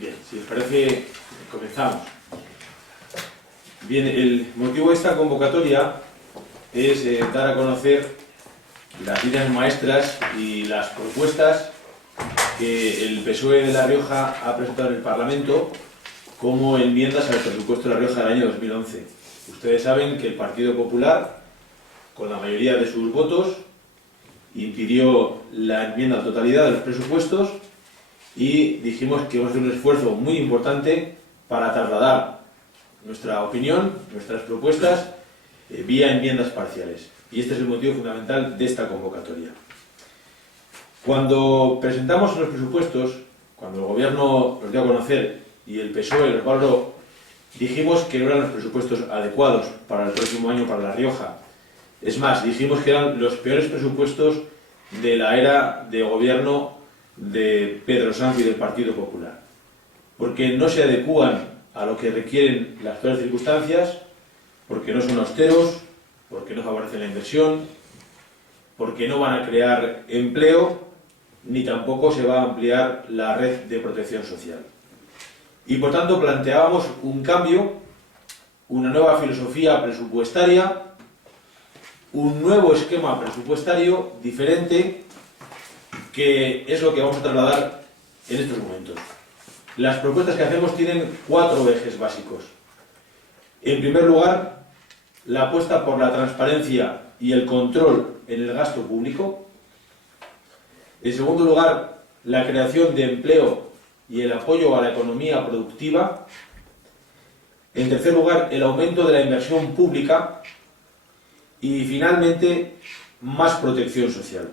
Bien, si os parece, comenzamos. Bien, el motivo de esta convocatoria es dar a conocer las líneas maestras y las propuestas que el PSOE de La Rioja ha presentado en el Parlamento como enmiendas al presupuesto de La Rioja del año 2011. Ustedes saben que el Partido Popular, con la mayoría de sus votos, impidió la enmienda a la totalidad de los presupuestos y dijimos que íbamos a hacer un esfuerzo muy importante para trasladar nuestra opinión, nuestras propuestas, vía enmiendas parciales. Y este es el motivo fundamental de esta convocatoria. Cuando presentamos los presupuestos, cuando el Gobierno los dio a conocer y el PSOE los valoró, dijimos que no eran los presupuestos adecuados para el próximo año para La Rioja. Es más, dijimos que eran los peores presupuestos de la era de gobierno de Pedro Sánchez y del Partido Popular, porque no se adecúan a lo que requieren las actuales circunstancias, porque no son austeros, porque no favorecen la inversión, porque no van a crear empleo, ni tampoco se va a ampliar la red de protección social. Y por tanto planteábamos un cambio, una nueva filosofía presupuestaria, un nuevo esquema presupuestario diferente, que es lo que vamos a trasladar en estos momentos. Las propuestas que hacemos tienen 4 ejes básicos. En primer lugar, la apuesta por la transparencia y el control en el gasto público. En segundo lugar, la creación de empleo y el apoyo a la economía productiva. En tercer lugar, el aumento de la inversión pública. Y finalmente, más protección social.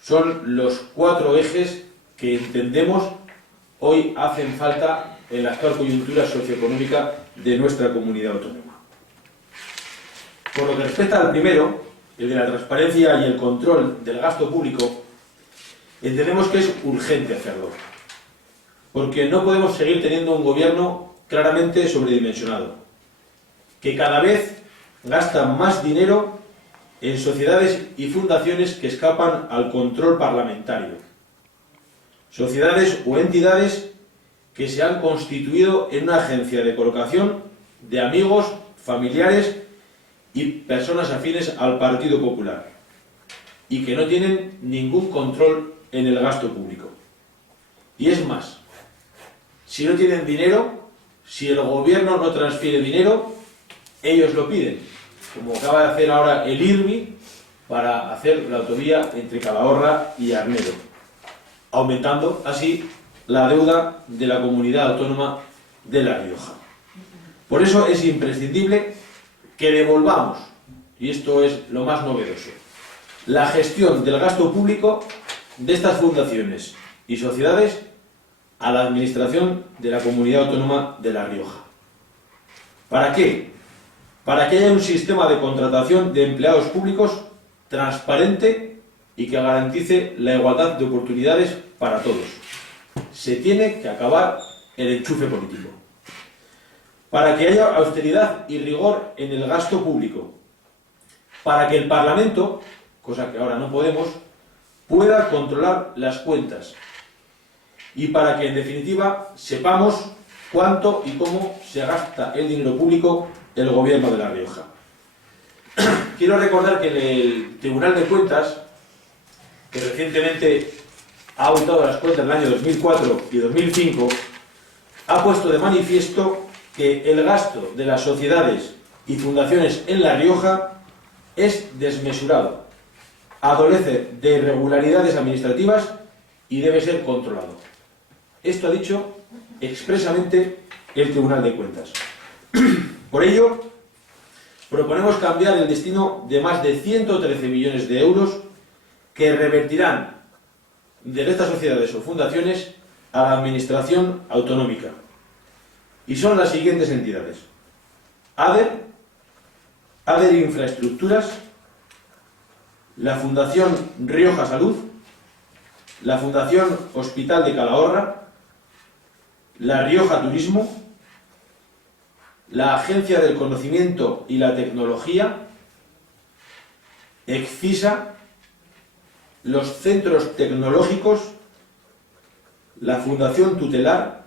Son los 4 ejes que entendemos hoy hacen falta en la actual coyuntura socioeconómica de nuestra comunidad autónoma. Por lo que respecta al primero, el de la transparencia y el control del gasto público, entendemos que es urgente hacerlo, porque no podemos seguir teniendo un gobierno claramente sobredimensionado, que cada vez gasta más dinero en sociedades y fundaciones que escapan al control parlamentario. Sociedades o entidades que se han constituido en una agencia de colocación de amigos, familiares y personas afines al Partido Popular, y que no tienen ningún control en el gasto público. Y es más, si no tienen dinero, si el gobierno no transfiere dinero, ellos lo piden, como acaba de hacer ahora el IRMI para hacer la autovía entre Calahorra y Arnedo, aumentando así la deuda de la comunidad autónoma de La Rioja. Por eso es imprescindible que devolvamos, y esto es lo más novedoso, la gestión del gasto público de estas fundaciones y sociedades a la administración de la comunidad autónoma de La Rioja. ¿Para qué? Para que haya un sistema de contratación de empleados públicos transparente y que garantice la igualdad de oportunidades para todos. Se tiene que acabar el enchufe político. Para que haya austeridad y rigor en el gasto público. Para que el Parlamento, cosa que ahora no podemos, pueda controlar las cuentas. Y para que, en definitiva, sepamos cuánto y cómo se gasta el dinero público el gobierno de La Rioja. Quiero recordar que en el Tribunal de Cuentas, que recientemente ha auditado las cuentas del año 2004 y 2005, ha puesto de manifiesto que el gasto de las sociedades y fundaciones en La Rioja es desmesurado, adolece de irregularidades administrativas y debe ser controlado. Esto ha dicho expresamente el Tribunal de Cuentas. Por ello, proponemos cambiar el destino de más de 113 millones de euros que revertirán de estas sociedades o fundaciones a la administración autonómica. Y son las siguientes entidades: ADER Infraestructuras, la Fundación Rioja Salud, la Fundación Hospital de Calahorra, La Rioja Turismo, la Agencia del Conocimiento y la Tecnología, ECCISA, los centros tecnológicos, la Fundación Tutelar,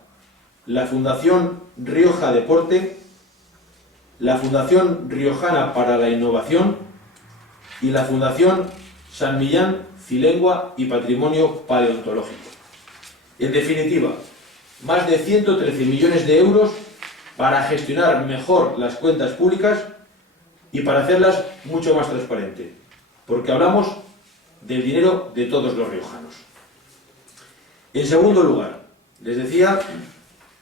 la Fundación Rioja Deporte, la Fundación Riojana para la Innovación y la Fundación San Millán, Filengua y Patrimonio Paleontológico. En definitiva, más de 113 millones de euros para gestionar mejor las cuentas públicas y para hacerlas mucho más transparentes, porque hablamos del dinero de todos los riojanos. En segundo lugar, les decía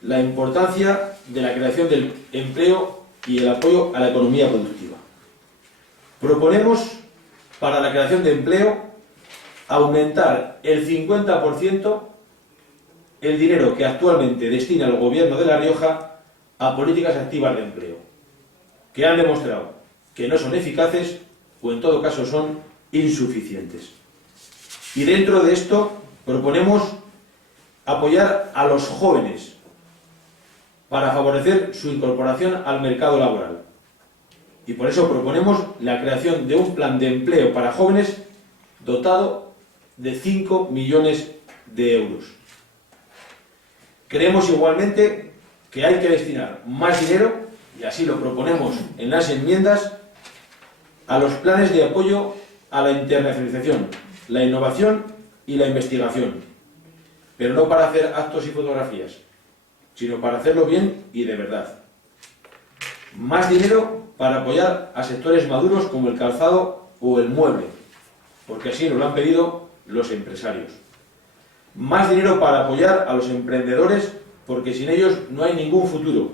la importancia de la creación del empleo y el apoyo a la economía productiva. Proponemos, para la creación de empleo, aumentar el 50% el dinero que actualmente destina el Gobierno de La Rioja a políticas activas de empleo, que han demostrado que no son eficaces o en todo caso son insuficientes. Y dentro de esto proponemos apoyar a los jóvenes para favorecer su incorporación al mercado laboral. Y por eso proponemos la creación de un plan de empleo para jóvenes dotado de 5 millones de euros. Creemos igualmente que hay que destinar más dinero, y así lo proponemos en las enmiendas, a los planes de apoyo a la internacionalización, la innovación y la investigación, pero no para hacer actos y fotografías, sino para hacerlo bien y de verdad. Más dinero para apoyar a sectores maduros como el calzado o el mueble, porque así nos lo han pedido los empresarios. Más dinero para apoyar a los emprendedores, porque sin ellos no hay ningún futuro.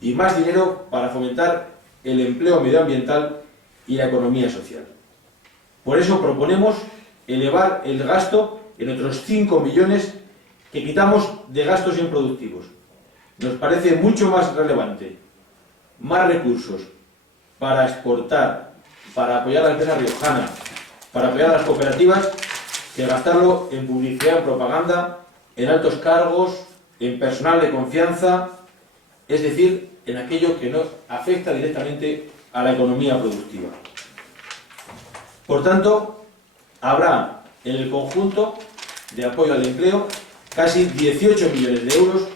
Y más dinero para fomentar el empleo medioambiental y la economía social. Por eso proponemos elevar el gasto en otros 5 millones que quitamos de gastos improductivos. Nos parece mucho más relevante más recursos para exportar, para apoyar a la empresa riojana, para apoyar a las cooperativas, que gastarlo en publicidad, en propaganda, en altos cargos, en personal de confianza, es decir, en aquello que no afecta directamente a la economía productiva. Por tanto, habrá en el conjunto de apoyo al empleo casi 18 millones de euros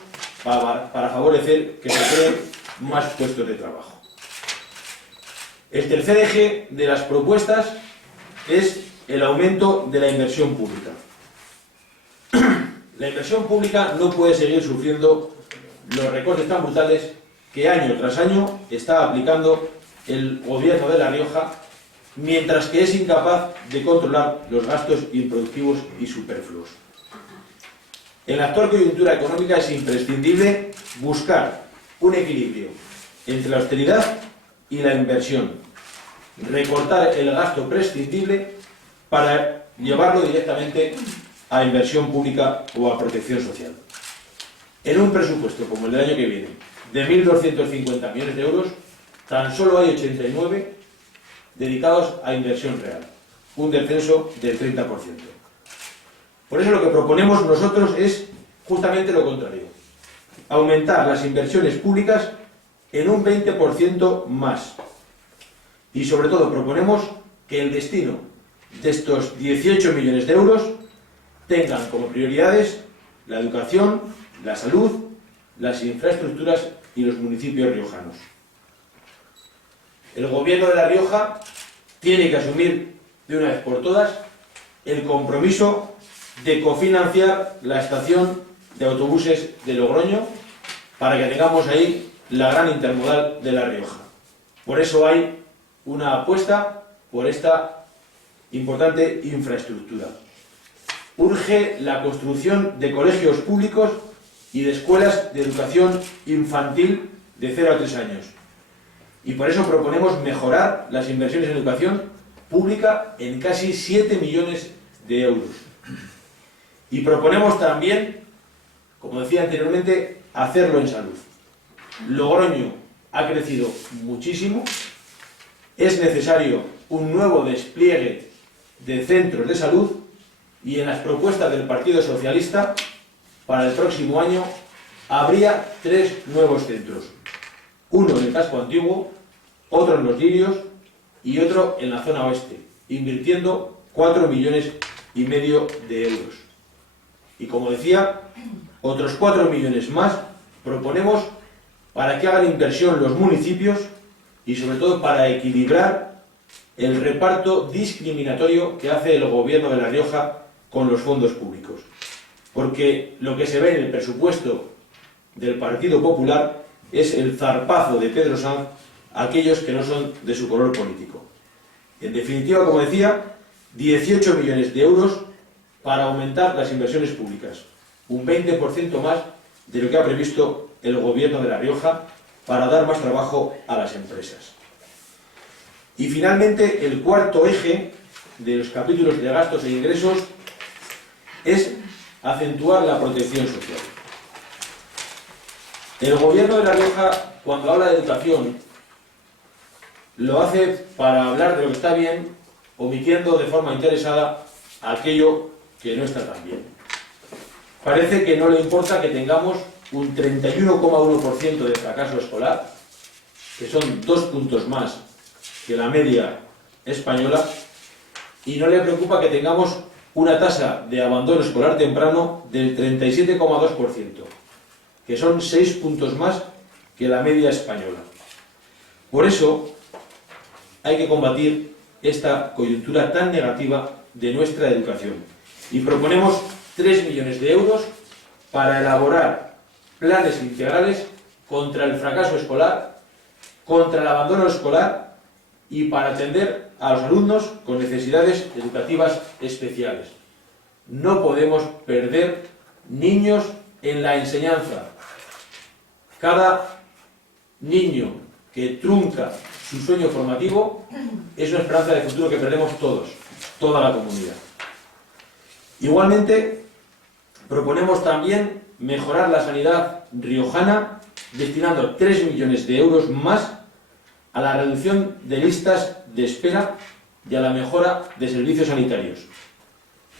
para favorecer que se creen más puestos de trabajo. El tercer eje de las propuestas es el aumento de la inversión pública. La inversión pública no puede seguir sufriendo los recortes tan brutales que año tras año está aplicando el Gobierno de La Rioja, mientras que es incapaz de controlar los gastos improductivos y superfluos. En la actual coyuntura económica es imprescindible buscar un equilibrio entre la austeridad y la inversión, recortar el gasto prescindible para llevarlo directamente a inversión pública o a protección social. En un presupuesto como el del año que viene, de 1.250 millones de euros, tan solo hay 89 dedicados a inversión real, un descenso del 30%. Por eso lo que proponemos nosotros es justamente lo contrario: aumentar las inversiones públicas en un 20% más. Y sobre todo proponemos que el destino de estos 18 millones de euros tengan como prioridades la educación, la salud, las infraestructuras y los municipios riojanos. El Gobierno de La Rioja tiene que asumir de una vez por todas el compromiso de cofinanciar la estación de autobuses de Logroño para que tengamos ahí la gran intermodal de La Rioja. Por eso hay una apuesta por esta importante infraestructura. Urge la construcción de colegios públicos y de escuelas de educación infantil de 0 a 3 años. Y por eso proponemos mejorar las inversiones en educación pública en casi 7 millones de euros. Y proponemos también, como decía anteriormente, hacerlo en salud. Logroño ha crecido muchísimo, es necesario un nuevo despliegue de centros de salud y en las propuestas del Partido Socialista para el próximo año habría 3 nuevos centros. Uno en el casco antiguo, otro en Los Lirios y otro en la zona oeste, invirtiendo 4,5 millones de euros. Y como decía, otros 4 millones más proponemos para que hagan inversión los municipios y sobre todo para equilibrar el reparto discriminatorio que hace el gobierno de La Rioja con los fondos públicos. Porque lo que se ve en el presupuesto del Partido Popular es el zarpazo de Pedro Sanz a aquellos que no son de su color político. En definitiva, como decía, 18 millones de euros para aumentar las inversiones públicas, un 20% más de lo que ha previsto el gobierno de La Rioja para dar más trabajo a las empresas. Y finalmente, el cuarto eje de los capítulos de gastos e ingresos es acentuar la protección social. El gobierno de La Rioja, cuando habla de educación, lo hace para hablar de lo que está bien, omitiendo de forma interesada aquello que no está tan bien. Parece que no le importa que tengamos un 31,1% de fracaso escolar, que son 2 puntos más que la media española, y no le preocupa que tengamos una tasa de abandono escolar temprano del 37,2%, que son 6 puntos más que la media española. Por eso hay que combatir esta coyuntura tan negativa de nuestra educación. Y proponemos 3 millones de euros para elaborar planes integrales contra el fracaso escolar, contra el abandono escolar y para atender a los alumnos con necesidades educativas especiales. No podemos perder niños en la enseñanza. Cada niño que trunca su sueño formativo es una esperanza de futuro que perdemos todos, toda la comunidad. Igualmente, proponemos también mejorar la sanidad riojana destinando 3 millones de euros más a la reducción de listas de espera y a la mejora de servicios sanitarios.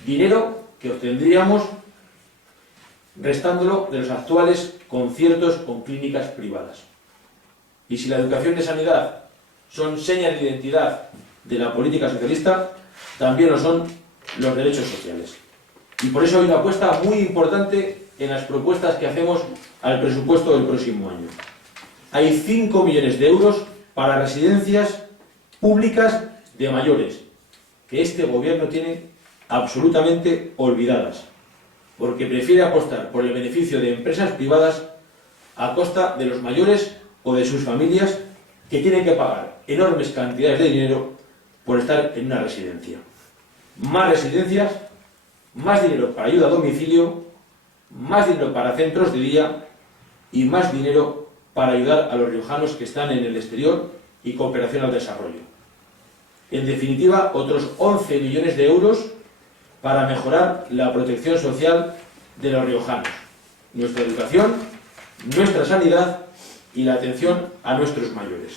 Dinero que obtendríamos restándolo de los actuales conciertos con clínicas privadas. Y si la educación y sanidad son señas de identidad de la política socialista, también lo son los derechos sociales. Y por eso hay una apuesta muy importante en las propuestas que hacemos al presupuesto del próximo año. Hay 5 millones de euros para residencias públicas de mayores, que este gobierno tiene absolutamente olvidadas, porque prefiere apostar por el beneficio de empresas privadas a costa de los mayores o de sus familias, que tienen que pagar enormes cantidades de dinero por estar en una residencia. Más residencias, más dinero para ayuda a domicilio, más dinero para centros de día y más dinero para ayudar a los riojanos que están en el exterior y cooperación al desarrollo. En definitiva, otros 11 millones de euros para mejorar la protección social de los riojanos, nuestra educación, nuestra sanidad y la atención a nuestros mayores.